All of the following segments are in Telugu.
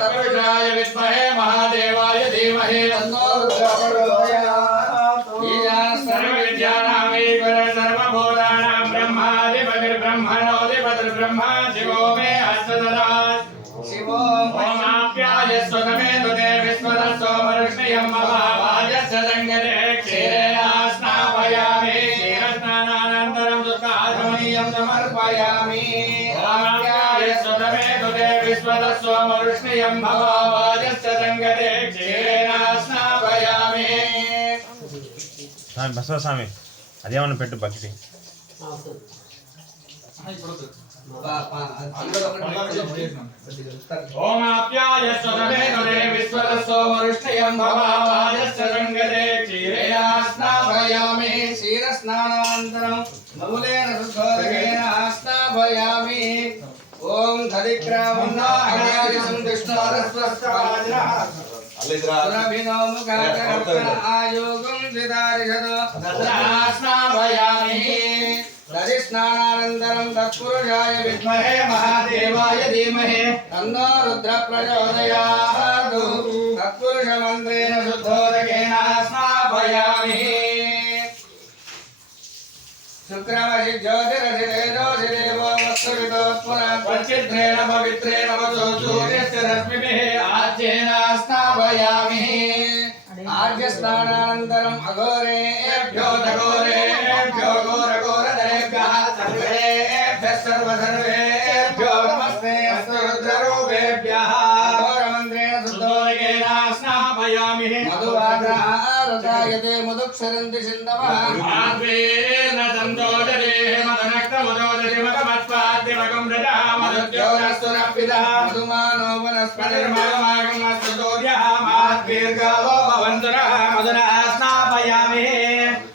तत्पुरुषाय विद्महे महादेवाय धीमहे तन्नो रुद्रः विश्वदस्सो मरुष्णियं महावाजस्य सङ्गते क्षीरेण स्नापयामि స్వామి బసవస్వామి అదేమన్నా పెట్టు బకెట్ ओमाप्याय स्वतमेतुते विश्वदस्सो मरुष्णियं महावाजस्य सङ्गते क्षीरेण स्नापयामि क्षीरस्नानानन्तरं ममुलेन शुद्धोदकेन स्नापयामि ఆయోగం స్నానానంతరం తత్పురుషాయ విద్మహే మహాదేవాయ ధీమహే తన్నో రుద్ర ప్రచోదయాదు తత్పురుష మంత్రేణ శుద్ధోదకేన స్నాపయామి శుక్రమసి జ్యోతిరసి पंचिद्रेण पवित्रेण वचोचूर्यस्मिभिः आद्येन अघोरेभ्यो दघोरेभ्यो घोरघोरधरेभ्यः सर्वेभ्यः सर्वसर्वेभ्यो नमस्ते अस्तु रुद्ररूपेभ्यः। घोरमन्त्रेण सुन्दोरेण स्नापयामि मधुवाग्रः मधुवाग्रहारदायते मधुक्षरन्ति सिन्धवः सन्दोदरे मदनक्तमुदोदरे मदमत्पाद्यमगं रजः मदद्योरस्तु न पितः मधुमानो वनस्पतिर्मा मदर्मागमस्तु दोर्यः माद्वीर्गावो भवन्तुरः मदनः स्नापयामि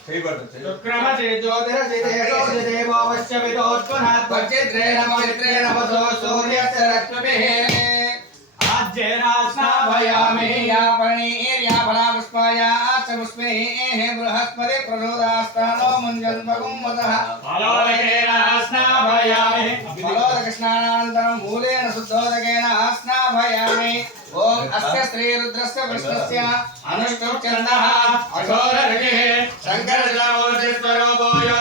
शुक्रमसि ज्योतिरसि तेजोसि देवोऽवश्य विदोत्पुनः पवित्रेण वसो सूर्यस्य रश्मिभिः स्नापयामि पुष्पायाचपुष्पैः बृहस्पति प्रचोदास्तानो मुञ्जन्वगुम्मतः फलोदकेन स्नापयामि फलोदकृष्णानन्तरं मूलेन शुद्धोदकेन स्नापयामि ॐ अस्य श्रीरुद्रस्य कृष्णस्य अनुष्टुप् चरणः अघोरऋषिः शङ्करस्वरूपो यो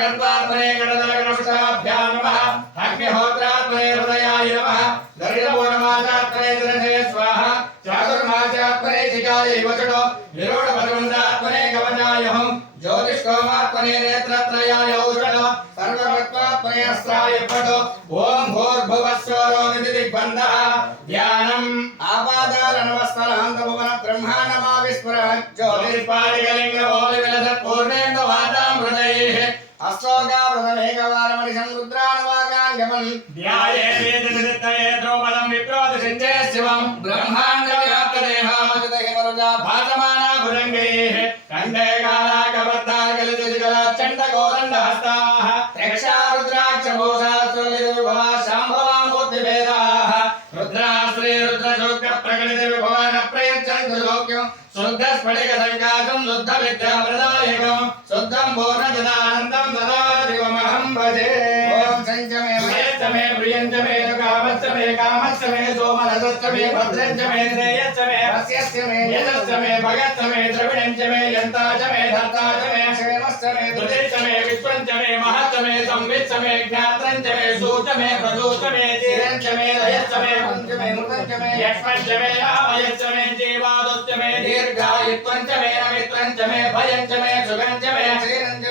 सर्वकर्तात्मने गणदलगणष्टाभ्यां नमः अग्निहोत्रात्मने हृदयाय नमः दर्शपूर्णमाचात्मने दर्शे स्वाहा चातुर्मास्यात्मने शिखायै वचडो निरूढपथमन्दात्मने कवचाय हं ज्योतिष्कोमात्मने नेत्रत्रयाय औषधो सर्वकर्तात्मने अस्त्राय पटो ॐ भूर्भुवस्वरो निधिदिग्बन्धः ध्यानम् आपादानवस्तलान्तभुवन ब्रह्माण्डमाविस्फुरः ज्योतिः ज्योतिष्पादिकलिङ्गमौलिविलसत्पूर्णेन्दुवातां శుద్ధ స్ఫటిక సంకాశం శుద్ధ విద్యా ప్రదాయకం శుద్ధం పూర్ణ జనానంద प्रियश्च मे प्रियञ्च मे कामश्च मे कामश्च मे सोमनसश्च मे भद्रञ्च मे श्रेयश्च मे वस्यस्य मे यशश्च मे भगश्च मे द्रविणञ्च मे यन्ता च मे धर्ता च मे क्षेमश्च मे दुतिश्च मे विश्वञ्च मे महश्च मे संविच्च मे ज्ञात्रञ्च मे सूच मे प्रसूच मे धीरञ्च मे लयश्च मे पञ्च मे मृतञ्च मे यक्ष्मञ्च मे लाभयश्च मे जीवादुश्च मे दीर्घायुत्वञ्च मे नमित्रञ्च मे भयञ्च मे सुगञ्च मे। सूचा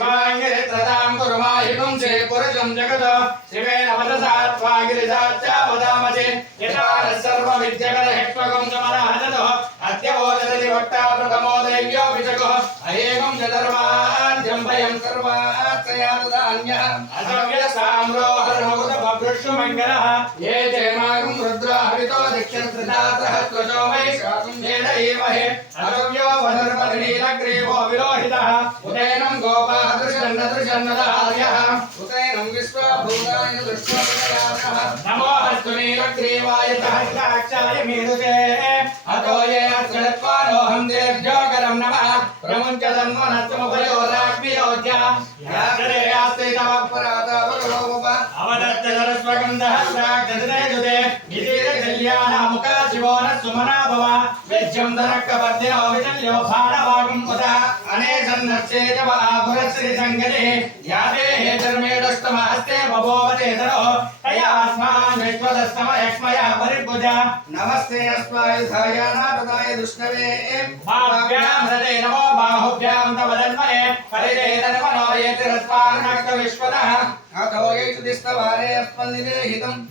హిమాంగిరిత్రతాం కురుమాయుగం శ్రీ పురుషం జగత శివేన వదసా త్వాగిరిజాత్యా వక్తా ప్రథమో वक्ता प्रथमो दैव्यो विजगः अहेकं च धर्माद्यं भयं सर्वाश्रयानुदान्यः असव्यसाम्रोहरमगुतभृष्टुमङ्गलः ये जयमागं रुद्रा हरितो दक्षिणसहस्रजो वै शाकुं येन एमहे असव्यो वधर्मनीलग्रीवो विलोहितः उदयनं गोपाः दृशन्नदृशन्नदार्यः उतैनं विश्वभूतानि दृष्ट्वा नमो हस्तु नीलग्रीवाय सहस्राक्षाय मेरुते अतो ये अस्मत्वानोऽहं శ్రీకరం నమ ప్రముంచదన్మో నత్తముపయో రాజ్ఞయోధ్య యాగ్రే ఆస్తి నమ పురాతవలోప అవదత్త సరస్వగంధ సాగదినేజుదే నితిర కళ్యాణ ముఖ శివోన సుమనా భవ విజ్యం ధరక్క పద్యో విజల్యో భారవాగం ఉదా అనేసన్నస్యేజ బలాభురశ్రీ సంగతే యాదే హేతర్మేడస్తమహస్తే బభోవచేతరో తయాస్మాన్ విశ్వదస్తమ యక్ష్మయా పరిభుజ నమస్తే అస్మాయ సాయానాపదాయ దుష్ణవే భావ్యాం హృదే నమో బాహుభ్యాం తవ ధన్మయే పరిదేతనమనో ఏతి రత్వార్ణక్త విశ్వదః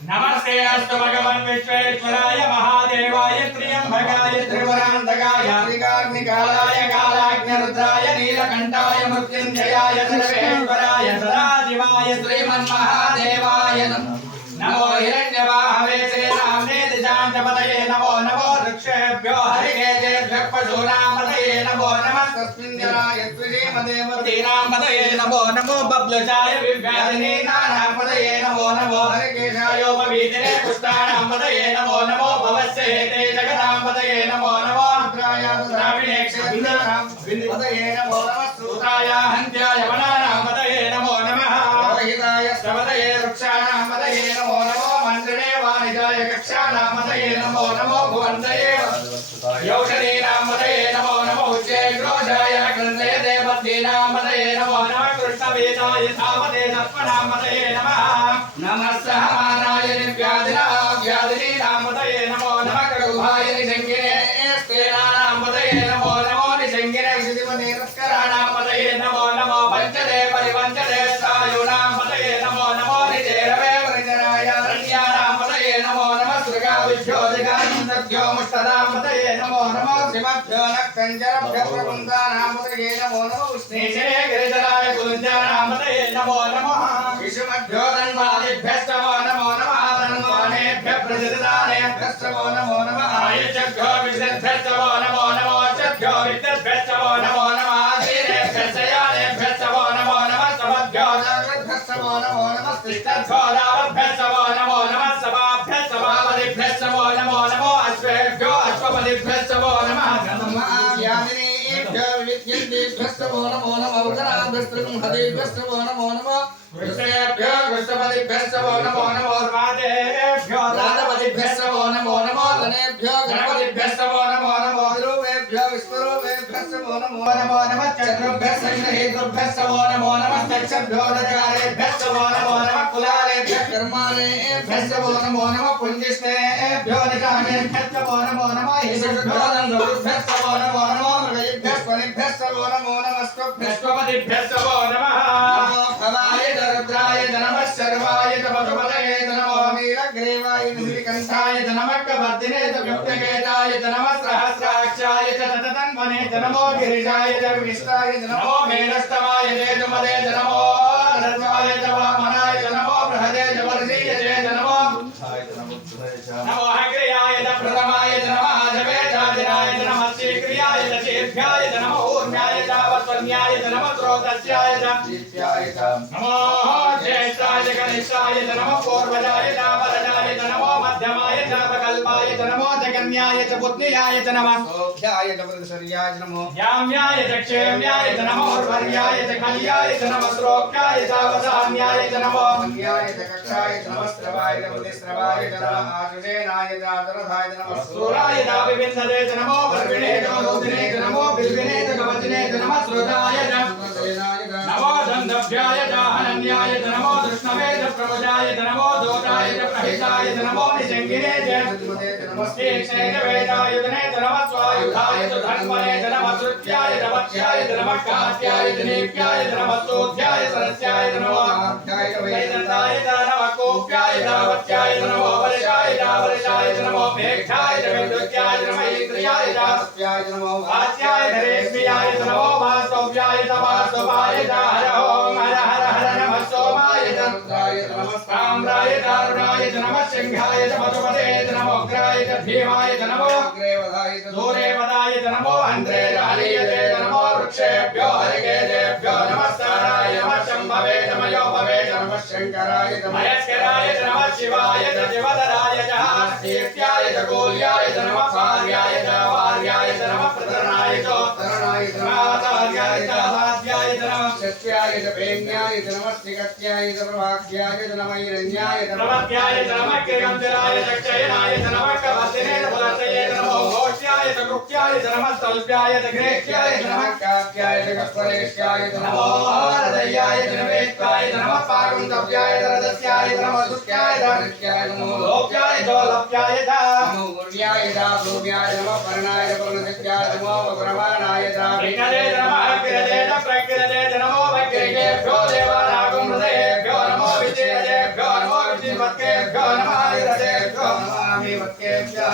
నమస్తే అస్తు భగవన్ విశ్వేశ్వరాయ त्रिपुरान्तकाय श्रीकार्मिकालाय कालाय कालाग्निरुद्राय नीलकण्ठाय मृत्युञ्जयाय सर्वेश्वराय सदाशिवाय श्रीमन्महादेवाय नमः नमो हिरण्यवाहवे सेनाम्ने दिशान्तपतये नमो नमो वृक्षेभ्यो हरिकेतेभ्यः पशूनां नमो नमः तस्मिन् जनाय त्रिजेमदेव पतीनां पतये नमो नमो बब्लुचाय विव्याधिनीनां पतये नमो नमो हरिकेशायोपवीतिने पुष्टाणां पतये नमो नमो भवस्य हेते जगतां पतये नमो नमो శ్రావితాయ శ్రావిణే క్షేత్రాం వినిపదయే నమో నమస్తూతాయ హంత్యాయ వనానాం. పదయే నమో నమః. రోహితాయ శ్రవదయే వృక్షాణాం పదయే నమో నమో మంత్రణే వానిదాయ కక్షాణాం పదయే నమో నమో భువంతయే యోషణీనాం పదయే నమో నమో ఉజ్జే క్రోధాయ కృందయ దేవతీనాం పదయే నమో నమః కృష్ణవేదాయ సామదే తత్వనాం పదయే నమః. నమస్సహమానాయ వ్యాధినా వ్యాధినీ కంచన ప్రకృందా నామతయే నమో నమః ఉష్ణేశనే గిరిజరాయ కులుంజా నామతయే నమో నమః విషుమధ్యో ధన్వాదిభ్యష్టమో నమో నమః विद्यन्तेभ्यस्तवो नमो नमः उदराभ्यस्तृंहदेभ्यस्तवो नमो नमः वृषेभ्यो वृषपदिभ्यस्तवो नमो नमो राधेभ्यो राधपदिभ्यस्तवो नमो नमो गणेभ्यो गणपतिभ्यस्तवो नमो नमो गणपतिरूपेभ्यो विश्वरूपेभ्यस्तवो नमो नमो नमः चक्रुभ्यः सङ्ग्रहेतुभ्यस्तवो नमो नमः तक्षभ्यो दकारेभ्यस्तवो नमो नमः कुलालेभ्यः कर्माणेभ्यस्तवो भ्यस्तवो नमो नमः पुञ्जिष्णेभ्यो निकामेभ्यस्तवो नमो नमः ईशभ्यो नन्दभ्यस्तवो नमो नमो मृगैभ्यस्त्वनिभ्यस्तवो రుద్రాభ్యస్తవో నమో నమస్వభ్యస్తవో నమ భవాయ రుద్రాయ నమ శర్వాయ తపతపదయే నమో నీలగ్రీవాయ నిశ్రీకంఠాయ నమక్కవర్ధినే తప్యుక్తకేతాయ నమ సహస్రాక్షాయ తతన్వనే నమో గిరిజాయ విష్టాయ నమో మేనస్తమాయ జయతుమదే నమో రత్నాయ తవ మనాయ నమో బృహదే వర్షీయ జయ నమో నమో च वत्वन्याय च नमः स्रोतस्याय च नमो ज्येष्ठाय च कनिष्ठाय च नमो पूर्वजाय च నమో మధ్యమాయ చ ప్రకల్పాయ చ నమో జగన్యాయ చ బుద్ధియాయ చ నమ సౌఖ్యాయ చ ప్రతిశర్యాయ చ నమో యామ్యాయ చ క్షేమ్యాయ చ నమో వర్యాయ చ కళ్యాయ చ నమ శ్లోక్యాయ చ అవసాన్యాయ చ నమో అంగ్యాయ చ కక్షాయ చ నమ చ ప్రతిస్రవాయ చ నమ చ ఆదరధాయ చ నమ సూరాయ చ వివిందదే చ నమో వర్విణే చ మోదినే చ నమో బిల్వినే చ కవచనే చ నమ శ్రోతాయ చ నమో దందభ్యాయ చ అనన్యాయ చ నమో प्रभुजाय नमो दूताय च प्रहिताय नमो निशङ्गिने च। नमस्ते शैलवेदाय धने नमः स्वायुधाय च धन्वने नमः श्रुत्याय नमस्याय नमः कात्याय नेप्याय नमः सोध्याय सरस्याय नमः वैदन्ताय नमः कोप्याय दावत्याय नमो वर्षाय दावर्षाय नमो मेघाय विद्युत्याय नमः इन्द्रियाय दास्याय नमो भास्याय धरेष्मियाय नमो भासव्याय तवासवाय हर ओम हर हर हर ताम्राय च अरुणाय च नमः सिंहाय च मधुपते च नमो उग्राय च भीमाय च नमो दूरे वदाय च नमो अन्ध्रे रालीयते च नमो वृक्षेभ्यो हरिकेतेभ्यो नमस्काराय नमः शम्भवे च मयोभवे च नमः शङ्कराय महेश्वराय च नमः शिवाय च शिवधराय च हस्तीत्याय च गोल्याय च नमः भार्याय च वार्याय च नमः प्रतरणाय च तरणाय मातार्याय च साध्याय క్షత్యాయ పేజ్ఞాయ నమస్తిగత్యాయ ప్రభాఖ్యాయ నమైరంజాయ నమధ్యాయ నమగ్రగంధరాయ చక్షయనాయ నమకవర్ధనే ఫలతయే నమో ఘోష్యాయ చకృక్యాయ నమస్తల్ప్యాయ చగ్రేష్యాయ నమకాప్యాయ చకస్వరేష్యాయ నమో హరదయాయ జనవేత్రాయ నమః పాకుంతవ్యాయ రదస్యాయ నమః సుఖ్యాయ దానక్యాయ నమో లోక్యాయ జోలప్యాయ దా నమో ముర్యాయ దా భూమ్యాయ నమః పర్ణాయ పర్ణశక్యాయ నమో ప్రమాణాయ దా వికరే నమః ప్రకృతే ప్రకృతే నమః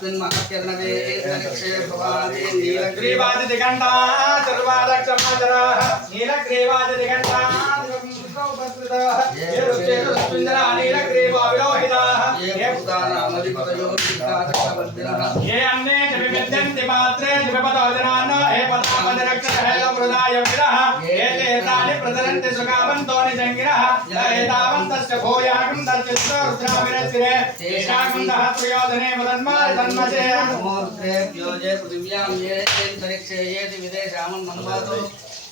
अस्मिन् महत्यर्णवे दक्षे भवादि नीलग्रीवादि दिगण्डा सर्वादक्षमादराः नीलग्रीवादि दिगण्डा ये अन्ने जपिविद्यन्ति पात्रे जपिपदोजनान् हे पदापदरक्षसहलवृदाय विरः ये तेतानि प्रतरन्ति सुकामन्तो निजङ्गिरः एतावन्तस्य भूयाकं तस्य रुद्राविरचिरे तेषाकं दः प्रयोजने वदन्माय तन्मजे नमोऽस्ते योजे पृथिव्यां ये अन्तरिक्षे येति विदेशामन् मन्वातो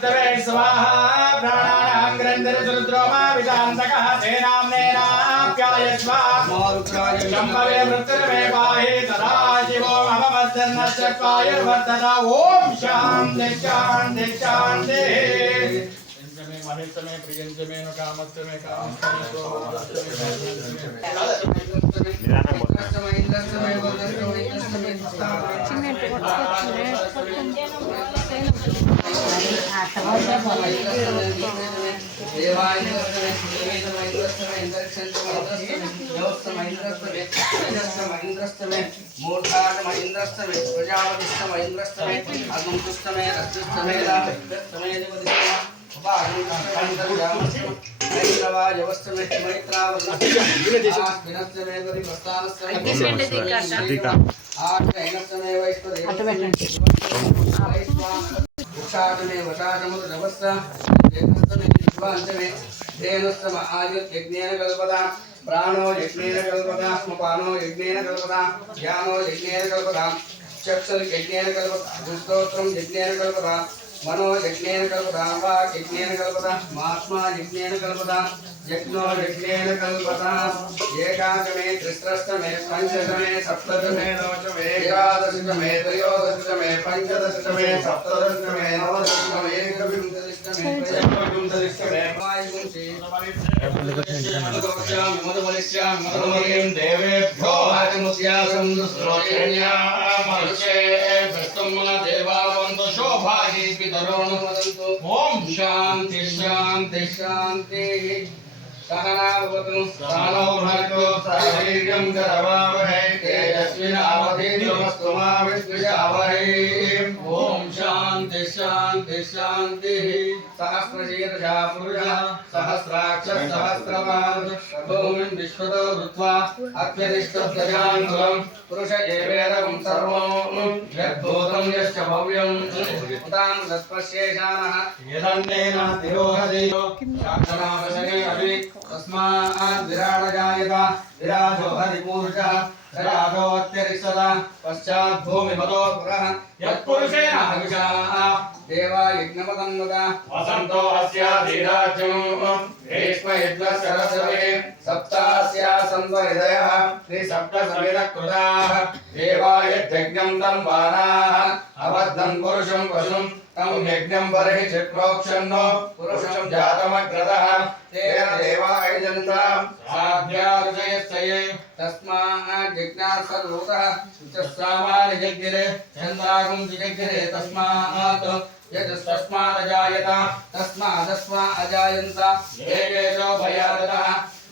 विष्णवे स्वाहा प्राणानां ग्रन्थिरसुरुद्रोमा विशान्तकः तेनाम्नेनाप्यायस्वा शम्भवे मृत्युर्मे पाहि तदा शिवो मम वज्रन्नश्चत्वायुर्वर्तता ॐ शान्ति शान्ति शान्तिः महितमे మూర్ధాటమహింద్రస్తమే ప్రజాపతిష్టమహింద్రస్తమే అగుంతుష్టమే రక్షిష్టమే రామస్తమే దేవదిష్టమే ఉపాగం ఐంద్రవాయవస్తమే మైత్రావరుణ ఆస్మినస్తమే గరి ప్రస్థానస్తమే ఆశ్రైనస్తమే వైష్ణవే అటు పెట్టండి. వృక్షాటమే వశాటములు నవస్త యజ్ఞస్తమే విద్వాంసమే ధేనుస్తమ ఆయుర్ యజ్ఞేన కల్పదా ప్రాణో యజ్ఞేన కల్పదా స్మపానో యజ్ఞేన కల్పదా ధ్యానో యజ్ఞేన मनो यज्ञेन कल्पता वा यज्ञेन कल्पता महात्मा यज्ञेन कल्पता यज्ञो यज्ञेन कल्पता एकादशमे त्रिस्रष्टमे पञ्चदशमे, सप्तदशमे नवचमे एकादशमे, त्रयोदशमे पञ्चदशतमे सप्तदशमे, नवदशमे एकविंशदशतमे त्रयोविंशदशतमे देवेभ्यो देवाः పంచదశమే పితరోను ఓం శాంతి శాంతి శాంతి సహనా భవతు సహనౌ భవతు సహవీర్యం కరవావహై తేజస్వినావధీర్యమస్తు మా విద్విషావహై शांति शांति शांति सहस्रशीर्षा पुरुषः, सहस्राक्षः सहस्रमार्ग भूमिं विश्वतो भूत्वा अत्यनिष्टप्रजान्तरं पुरुष एवेदं सर्वं यद्भूतं यश्च भव्यं तां तत्पश्येशानः यदन्तेन तिरोहदेयो शाक्षरावशने अपि तस्मात् विराट जायत विराजो हरिपूरुषः। राघवत्यरिषदा पश्चात् भूमिपतो पुरः यत्पुरुषेण हविषाः देवा यज्ञपदन्वदा वसन्तो अस्य धीराजम् ग्रीष्मयज्ञसरसवे सप्तास्या सन्वहृदयः त्रिसप्तसमिदकृताः देवा यद्यज्ञम् तम् वानाः अबद्धम् पुरुषम् पशुम् తం బాణాః అవద్దం పురుషం పశుం తం యజ్ఞం బర్హి చక్రోక్షన్నో పురుషం జాతమగ్రదః తేన దేవా యజంత సాధ్యారుజయస్యే తస్మాత్ జిజ్ఞాసర్వతః ఉచ్చస్సామాని జగ్గిరే చంద్రాగం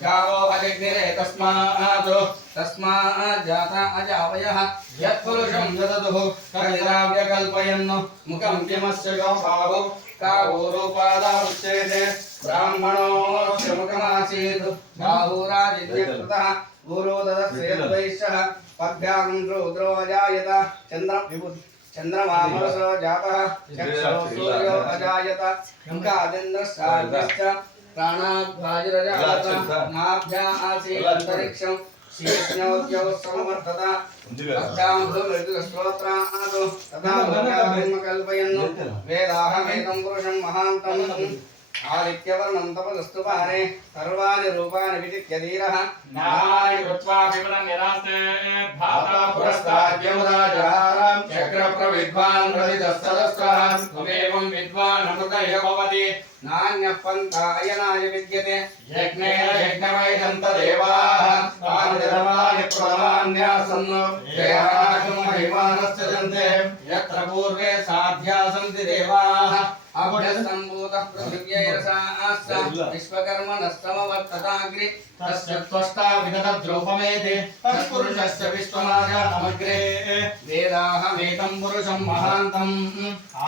जावो हरिग्निरे तस्मात् तस्मात् जाता अजावयः यत्पुरुषं ददतुः कलिराव्यकल्पयन् मुखं किमस्य यो भावो कावो रूपादावृच्छेते ब्राह्मणोऽस्य मुखमासीत् बाहुराजित्यकृतः गुरो ददस्येद्वैश्यः पद्भ्यां रुद्रो अजायत चन्द्रविबुद् चन्द्रमामरसो जातः चक्षुः सूर्यो अजायत मुखादिन्द्रश्चाग्रश्च విబుధ్ చంద్రమామరసో జాతः చక్షో సూర్యో అజాయత ఇంకాదింద్రశ్రావ్యశ్చ ప్రాణాద్వాజిరజాయత నాభ్యా ఆసీత్ అంతరిక్షం శీర్ష్ణోద్యో సమవర్తత అభ్యాం భూమిర్దుస్తోత్రాదు తథా భూమ్యాభిర్మ కల్పయన్ వేదాహమేకం పురుషం మహాంతం. ఆదిత్యవర్ణం తపదస్తు పారే సర్వాణి రూపాణి విదిత్యధీరः నారాయణ కృత్వా విమల నిరాస్తే భాతా పురస్తాద్యముదాజహారం చక్ర ప్రవిద్వాన్ ప్రతిదస్తదస్త్రాం త్వమేవం విద్వాన్ అమృత ఇహ భవతి నాణ్య పంథ అయనాయ విద్యతే యజ్ఞేన యజ్ఞమైదంత దేవాః తాని ధర్మాని ప్రధాన్యాసన్ దేహాకం మహిమానస్య దంతే యత్ర పూర్వే సాధ్యా సంతి దేవాః అభుజసంభూత పృథివ్యైరసాస్త విశ్వకర్మణస్తమవర్తతాగ్రి తస్య త్వష్టా విదద్రౌపమేతి తత్పురుషస్య విశ్వమాజానమగ్రే వేదాహమేకం పురుషం మహాంతం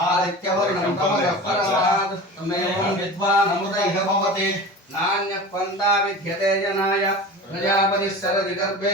ఆదిత్యవర్ణం తమగః పరమాద్ తమేవం విద్వాన్ అమృత ఇహ భవతి నాణ్యః పంథా విద్యతే జనాయ ప్రజాపతిः సరది గర్భే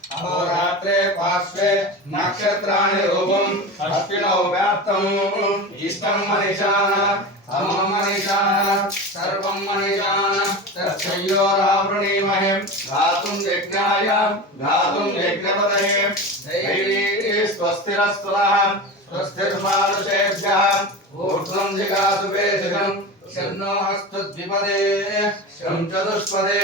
అహోరాత్రే పార్శ్వే నక్షత్రాణి రూపం. అశ్వినౌ వ్యాప్తం ఇష్టం మనిషాన సమం మనిషాన సర్వం మనిషాన తస్యోరావృణీమహే గాతుం యజ్ఞాయ గాతుం యజ్ఞపతయే దైవీ స్వస్తిరస్తులః స్వస్తిర్మానుషేభ్యः. ఊర్ధ్వం జిగాసు వేదికం. शन्नोऽस्तुद्विपदे शं चतुष्पदे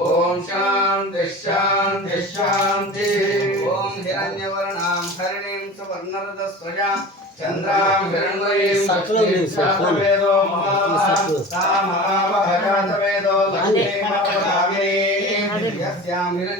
ॐ शान्ति शान्ति शान्तिः ॐ हिरण्यवर्णां हरिणीं सुवर्णरदस्वजा चन्द्रां हिरण्वयीं शान्तवेदो महाभागातवेदो लक्ष्मीमापदागिनीं यस्यां हिरण्य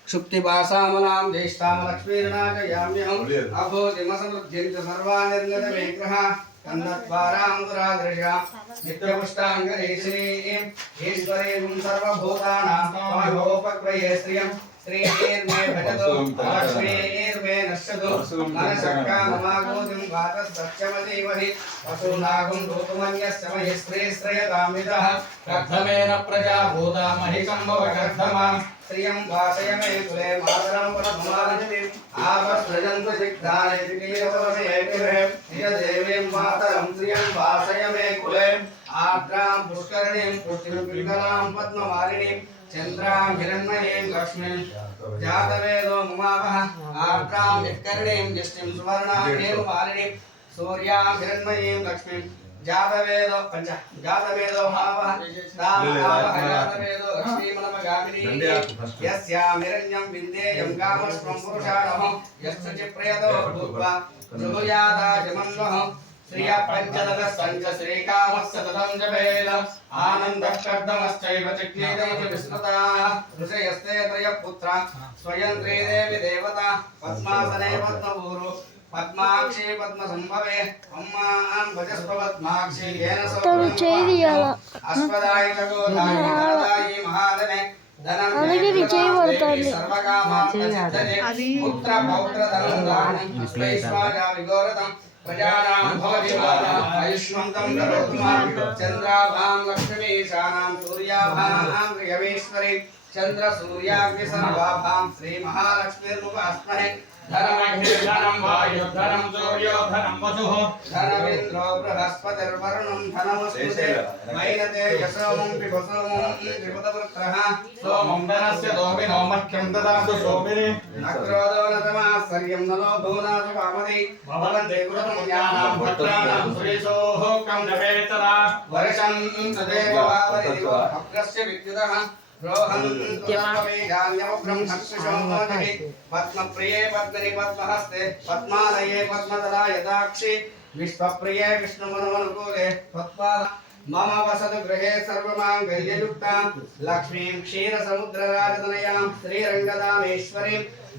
ज्येष्ठां लक्ष्मीर्नाशयाम्यहम् अभूतिमसमृद्धिं च सर्वानिर्गतविग्रह कन्दद्वारां दुरादृशा नित्यपुष्टाङ्गरीश्रीं ईश्वरीं सर्वभूतानां स्वाहोपक्वये श्रियं श्रीर्मे भजतो लक्ष्मीर्मे नश्यतु मनसक्काममागोतिं वातस्तक्षमदेवहि वसूनागं दोतुमन्यस्तमहि श्रेश्रयतामिदः कर्धमेन प्रजाभूतामहिकम्भवकर्धमां श्रियं वासय मे कुले मातरं परमानजतिम् आपसृजन्तु सिद्धानेतिकीरवसेतिरे निजदेवीं मातरं श्रियं वासय मे कुले आर्द्रां पुष्करणीं पुष्टिं पिङ्गलां पद्मवारिणीं चन्द्रां हिरण्मयीं लक्ष्मीं जातवेदो ममावः आर्द्रां विष्करणीं जिष्टिं सुवर्णां हेमवारिणीं सूर्यां हिरण्मयीं लक्ष्मीं जातवेदो पञ्च जातवेदो तामावः जातवेदो लक्ष्मीमनमगामिनी यस्यामिरण्यं विन्देयं कामस्वं पुरुषाणः यस्य च प्रयतो भूत्वा जमुयादाजमन्वः श्रिया पञ्चदश सञ्च श्रीकामस्य तदं जपेल आनन्दः कर्दमश्चैव चिक्लीदैः विस्मृताः ऋषयस्ते त्रयः पुत्रा स्वयं त्रिदेवी देवता पद्मासने पद्मभूरु పద్మాక్షి పద్మ సంభవే అమ్మాం భజస్వ పద్మాక్షి ఏన తను చేయాల అశ్వదాయి గోదాయి వరదాయి మహాదనే ధనం అలాగే ఇది చేయబడుతోంది. అది పుత్ర పౌత్ర ధనం దానం విశ్వేశ్వరా విగోరతం ప్రజానాం భవతి వాదా ఆయుష్మంతం చంద్ర సూర్యాగ్ని సర్వాభాం శ్రీ మహాలక్ష్మీర్ముపాస్మహే ధనమగ్నిర్ధనం వాయుర్ధనం సూర్యోధనం వసుః ధనమింద్రో బృహస్పతిర్వరుణం ధనమస్మృతే మైనతే యశోమం పిబసోమం త్రిపదవృత్రః సోమం ధనస్య దోమినో మఖ్యం దదాతు సోమిని అక్రోదో నతమాశ్చర్యం నలో భూనాథు కామది భవంతే కృతం జ్ఞానం పుత్రాణం సురేశోః కం వర్షం తదేవ వావరిదివో అగ్రస్య విద్యుతః రోహం బ్రహ్మక్షోమోజి పద్మప్రియే పద్మని పద్మహస్తే పద్మాలయే పద్మదలాయ దాక్షి. విశ్వప్రియే విష్ణుమనోనుకూలే పద్మాల మమ వసతు గృహే సర్వమాంగళ్యయుక్తాం. లక్ష్మీం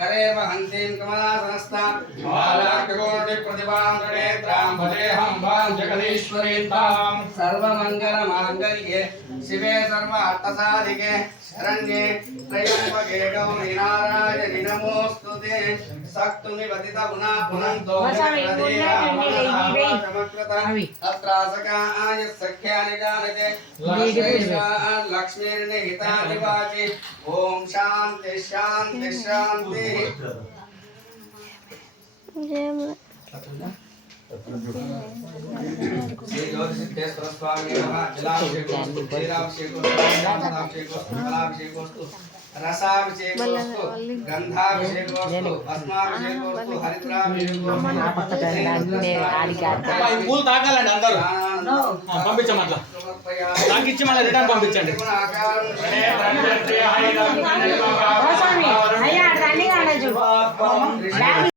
శ్రీలక్ష్మీర్వరలక్ష్మీ చక్రసంగా మమ ప్రతిభాం గణేత్రాం భజేహం వాం సర్వమంగళ మాంగళ్యే శివే సర్వార్థసాధికే శరణ్యే త్రయంబకే గౌరీ నారాయణి నమోస్తుతే సక్తుమి వదిత గుణా పునంతో అత్రాసకాయ సఖ్యాని జానతే లక్ష్మీర్నిహితాని వాచి ఓం శాంతి శాంతి శాంతి శ్రీ జ్యోతిసిద్ధేశ్వర స్వామి నమః జలాభిషేకోస్తు క్షీరాభిషేకోస్తు పంచామృతాభిషేకోస్తు ఫలాభిషేకోస్తు రసాభిషేకోస్తు గంధాభిషేకోస్తు భస్మాభిషేకోస్తు హరిద్రాభిషేకోస్తు పూలు తాగాలండి అందరూ పంపించండి అట్లా మళ్ళీ రిటర్న్ పంపించండి అయ్యా